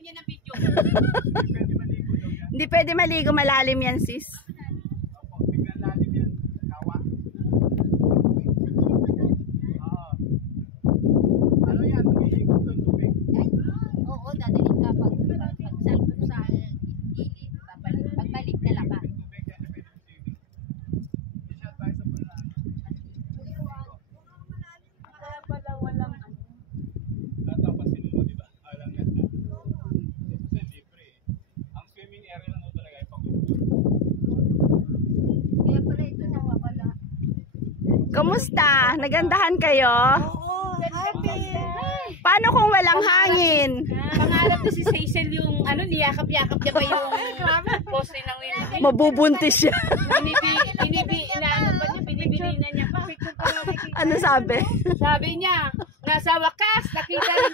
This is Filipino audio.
niya ng video. Hindi pwede maligo, malalim yan sis. Oo, dadaling ka pag-salpon sa gilid. Pagbalik dala ka. Kaya pala walang ano. Tatapasin mo, di ba? Alam nga. Kasi libre eh. Ang swimming area lang talaga ay pag-uwi. Kaya pala ito nawawala. Kumusta? Nagandahan kayo? Oo, happy. Paano kung walang hangin? Pangarap na si Hazel yung ano, niyakap-yakap niya pa yung poste ng Winnie. Mabubuntis siya. Binibili na niya pa. Ano sabi? Sabi niya, nasa wakas, nakita rin